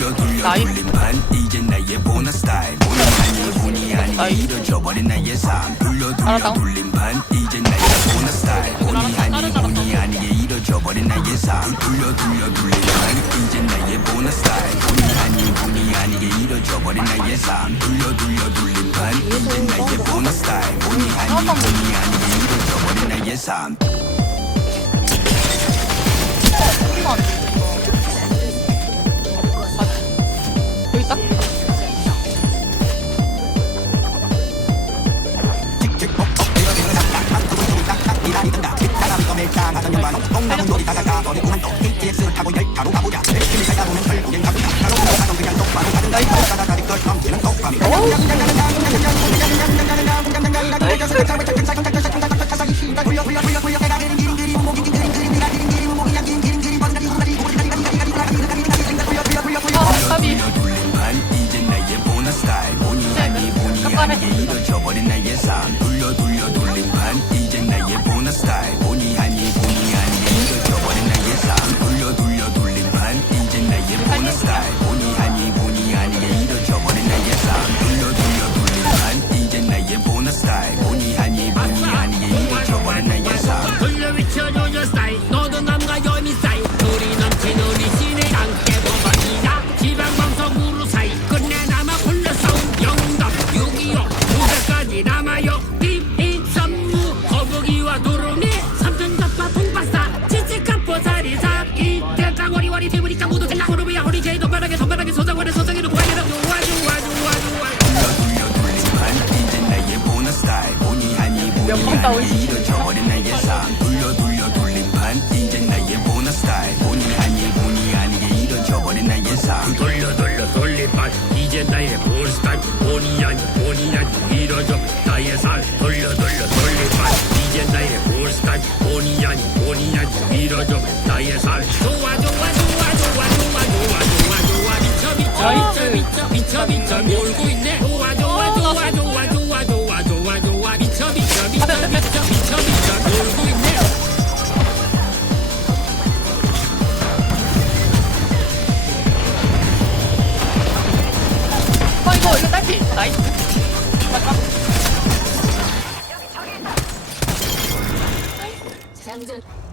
돌려 돌려 나이- 돌린 판 이제 나의 보너 스타일 본의 아니 본의 아니게 나이- 이뤄져 버린 나의 삶. 돌려 돌려 알았다. 돌린 판 이제 나의 보너 스타일 본의 아니 본의 아니게 이뤄져 버린 나의 삶. 돌려 돌려 돌린 판 이제 나의 보너 스타일 본의 아니 본의 아니게 이뤄져 버린 나의 삶. 돌려 돌려 돌린 판 이제 나의 보너 스타일 본의 아니 본의 아니게 이뤄져 버린 나의 삶. 소리 아, 깜깜해. 돌려 돌려 돌린 반 이젠 나 무대까지 남아요. 삐삐 선무 거북이와 도롱이 삼천갑과 통박사. 치치카포 사리사 이 대강 오리와리 태무니까 모두 다 호르비야 허리 제이 돈바닥에 돈바닥에 소장원에 소장이로 구하기로 좋아 좋아 좋아 좋아 돌려 돌린 판 이제 나의 보너 스타일 본의 아니 본의 몇번 따올 아니게 이뤄져 버린 나의 삶 돌려 돌려 돌린 판 이제 나의 보너 스타일 본의 아니 본의 아니게 이뤄져 버린 나의 삶 돌려 돌려 돌리판 이제 나의 볼스타일 본의 아니 본의 아니 이뤄 아니 이뤄져 나의 삶. 좋아 좋아 좋아 좋아 좋아 좋아 좋아 좋아 미쳐 미쳐 미쳐 미쳐 미쳐 미쳐. 놀고 있네